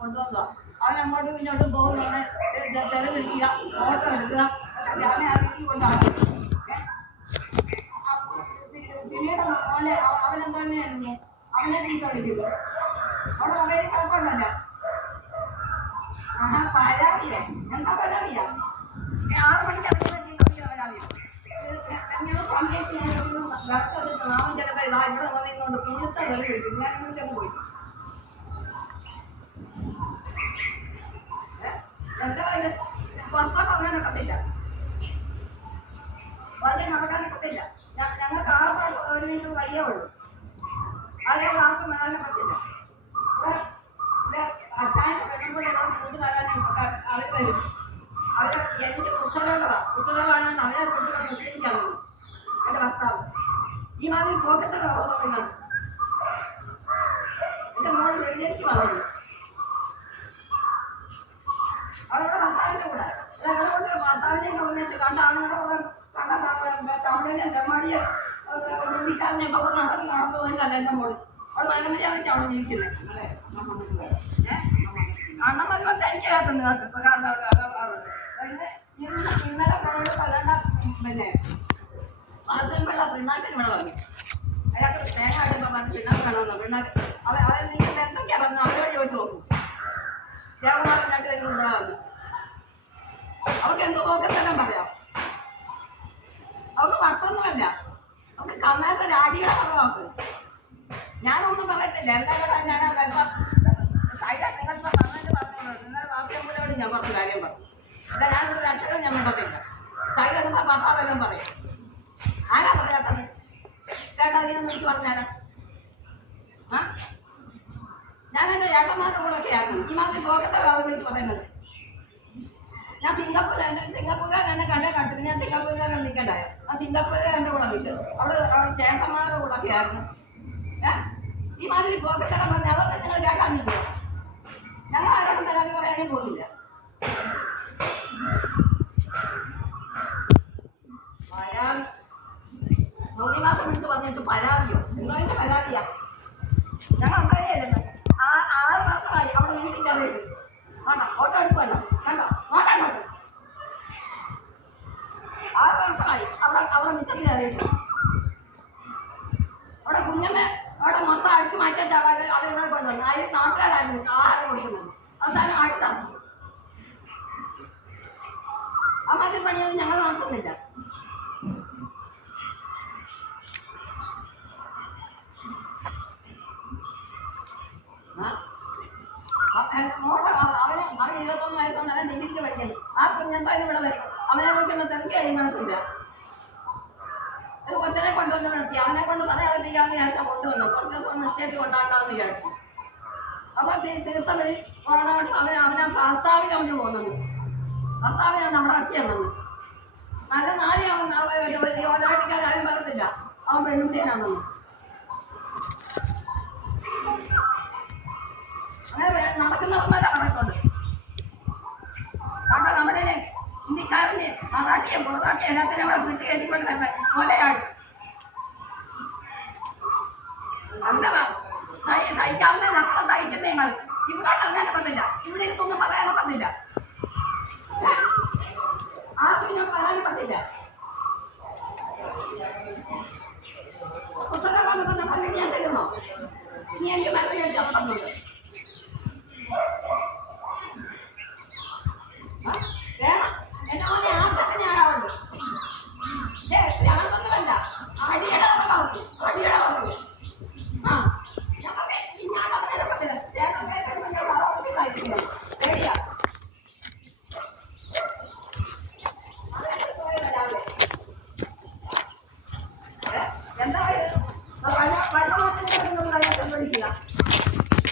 കൊണ്ടുവന്നോ അവൻ അങ്ങോട്ടും ഇങ്ങോട്ടും പോകുന്നവനെ തെളിവിടിക്കുക ഫോട്ടോ എടുക്കുക ഞാൻ അതിലേക്ക് കൊണ്ടാക്കി പിന്നീട് മോനെ അവനെന്താ തന്നെയായിരുന്നു അവനെ ചീത്ത വിളിക്കുന്നു അവിടെ മൊബൈലിൽ കിടപ്പുണ്ടല്ല ആഹാ പരാതിയേ എന്താ പരാതിയാ 6 മണിക്ക് ഇറങ്ങുന്ന പരാതിയോ നാമം ചിലപ്പോൾ ഇതാ ഇവിടെ വന്നുകൊണ്ട് കുഞ്ഞത്തെ വെളി വിളിക്കും ഞാൻ ഇങ്ങോട്ട് പോയി എന്താ ഇത് പുറത്തോട്ട് ഇറങ്ങാനൊക്കത്തില്ല വളരെ നടക്കാനൊക്കത്തില്ല ഞങ്ങൾക്ക് ഒരു മിനിറ്റ് വഴിയേ ഉള്ളൂ അതേപോലെ ആർക്കും വരാനൊക്കത്തില്ല അച്ചായൻ്റെ പെണ്ണുമ്പോൾ മുന്നിൽ വരാനും അവർ വരും അവർ എൻ്റെ പുസ്തകമാണ് അവരെ കുട്ടികളെ മുസ്ലിമിക്കാണ് എൻ്റെ ഭർത്താവ് ഈ മാതിരി പോക്കത്തെ പറയുന്നത് എൻ്റെ മോൾ വെളിയിലേക്ക് വളർന്നു അവരുടെ ഭർത്താവിൻ്റെ കൂടെ ഞങ്ങളോട് ഭർത്താവിനെ കൊണ്ടിട്ട് കണ്ട ആണുങ്ങളോട് കണ്ട തമിഴിനെ തെമ്മാടിയെ നിൽക്കാതിനൊക്കെ കൊണ്ട് നടന്നു പോയിട്ടല്ല എൻ്റെ മോൾ അവൾ മനമര്യാദയ്ക്ക് അവിടെ ജീവിക്കുന്നത് അണ്ണന്മാർ വന്ന് എനിക്ക് കേൾക്കുന്നത് ഇന്നലെ പറഞ്ഞോട് പലണ്ട പിന്നെ പാത്രമുള്ള പിണ്ണാക്കിന് ഇവിടെ വന്നു അയാൾക്ക് തേങ്ങ ആടുമ്പോൾ പറഞ്ഞ് പിണ്ണാക്ക് വേണമെന്നോ പിണ്ണാക്ക് അവൻ നിങ്ങൾ എന്തൊക്കെയാ പറഞ്ഞത് അവരോട് ചോദിച്ചു നോക്കും ദേവമാർ 2 പേരും ഇവിടെ വന്നു അവർക്ക് എന്തോ നോക്കെല്ലാം പറയാം അവർക്ക് വട്ടൊന്നുമല്ല അവർക്ക് കന്നാത്ത രാജിയുടെ കുറവാക്ക് ഞാനൊന്നും പറയത്തില്ല എന്തായാലും ഞാൻ സൈഡായിട്ട് നിങ്ങളിപ്പോൾ പറഞ്ഞിട്ട് പറഞ്ഞോളൂ ഇന്നലെ വാർത്തയോട് ഞാൻ കുറച്ച് കാര്യം പറഞ്ഞു അല്ല ഞാനൊരു രക്ഷകം ഞാൻ മിണ്ടത്തില്ല സൈഡ് എടുത്താൽ ഭർത്താവെല്ലാം പറയും ആരാ പറയാത്തത് കേട്ടാ അതിനൊന്നും എനിക്ക് പറഞ്ഞാലാ ഞാൻ എൻ്റെ ഏട്ടന്മാരുടെ കൂടെ ആയിരുന്നു ഈ മാസം പോകത്തെ ആളെ വിളിച്ച് പറയുന്നത് ഞാൻ സിംഗപ്പൂരിൽ എന്നെ കണ്ടിട്ട് ഞാൻ സിംഗപ്പൂരിലാണ് നിൽക്കണ്ടായ ആ സിംഗപ്പൂരിൽ എൻ്റെ കൂടെ നിൽക്കും അവള് ചേട്ടന്മാരുടെ കൂടെ ആയിരുന്നു ഈ മാതിരി പോക്കത്തെല്ലാം പറഞ്ഞാൽ അതൊന്നും നിങ്ങൾ കേൾക്കാൻ നിൽക്കുക ഞങ്ങൾ ആരോടും പരാതി പറയാനും പോകുന്നില്ല പരാതി മൗനിമാസം വിളിച്ച് പറഞ്ഞിട്ട് പരാതിയോ എന്തോ അതിൻ്റെ പരാതിയാ ഞങ്ങൾ അമ്പതിയല്ലേ 6 മാസമായി അവിടെ വീട്ടിൻ്റെ അറിയില്ല വേണ്ട ഫോട്ടോ എടുക്കുമല്ലോ കണ്ടോ നോക്കാൻ നോക്കാം 6 മാസമായി അവിടെ നിൽക്കുന്ന അറിയില്ല അവിടെ കുഞ്ഞമ്മ അവിടെ മൊത്തം അടിച്ചു മാറ്റാൻ അവിടെ ഇവിടെ കൊണ്ടുവന്നു അതിന് നാട്ടുകാരായിരുന്നു ആഹാരം കൊടുക്കുന്നത് അവസാനം അടുത്താണ് ആ മാതിരി പണിയൊന്നും ഞങ്ങൾ നടത്തുന്നില്ല അവന് 21 വയസ്സുകൊണ്ട് അവൻ ഡിഗ്രിക്ക് പഠിക്കുന്നു ആ കുഞ്ഞെന്തായാലും ഇവിടെ വരും അവനെ വിളിക്കുന്ന തെറുക്കി കഴിയുമ്പോഴത്തില്ല ഒരു കൊച്ചിനെ കൊണ്ടുവന്ന് നിർത്തി അവനെ കൊണ്ട് പറയാതിരിക്കാന്ന് വിചാരിച്ചാൽ കൊണ്ടുവന്നു കുറച്ച് ദിവസം നിശ്ചയിച്ച് കൊണ്ടാക്കാമെന്ന് വിചാരിച്ചു അപ്പൊ തീർത്ത വഴി പോകണോട്ട് അവനെ ഭർത്താവിൽ അവന് പോകുന്നത് ഭർത്താവിനാണ് നമ്മുടെ അട്ടി എന്നത് നല്ല നാളെ അവൻ ഓരോട്ടിക്കാരും പറയത്തില്ല അവൻ പെൺകുട്ടിയാണെന്ന് അങ്ങനെ നടക്കുന്നവന്മാരെ പറയുന്നുണ്ട് കണ്ടോ നമ്മുടെ ഹിന്ദിക്കാരന് മറാഠിയെ പുറത്താട്ടിയെ എല്ലാത്തിനും അവിടെ പിടിച്ച് കയറ്റിക്കൊണ്ട് വരുന്നത് കൊലയാട് എന്താ സഹിക്കാവുന്ന നമ്മളെ സഹിക്കുന്ന നിങ്ങൾ ഇവിടെ അറിയാനൊക്കത്തില്ല ഇവിടെ ഇതൊന്നും പറയാനൊക്കത്തില്ല ആർക്കും ഞാൻ പറയാനൊക്കത്തില്ല പുസ്തകമൊക്കെ നമ്മളെ ഞാൻ തരുന്നോ ഇനി എനിക്ക് മരുന്ന് ചോദിച്ചാൽ പറഞ്ഞുണ്ട് വേണം എന്നോനെ ആവശ്യത്തിന് ഞാനാവുള്ളൂ ഞാനൊന്നുമല്ല അടിയുടെ കുറവാകും അടിയുടെ കുറവ് ആ ഞാൻ പറയാൻ പറ്റില്ല ശരിയാ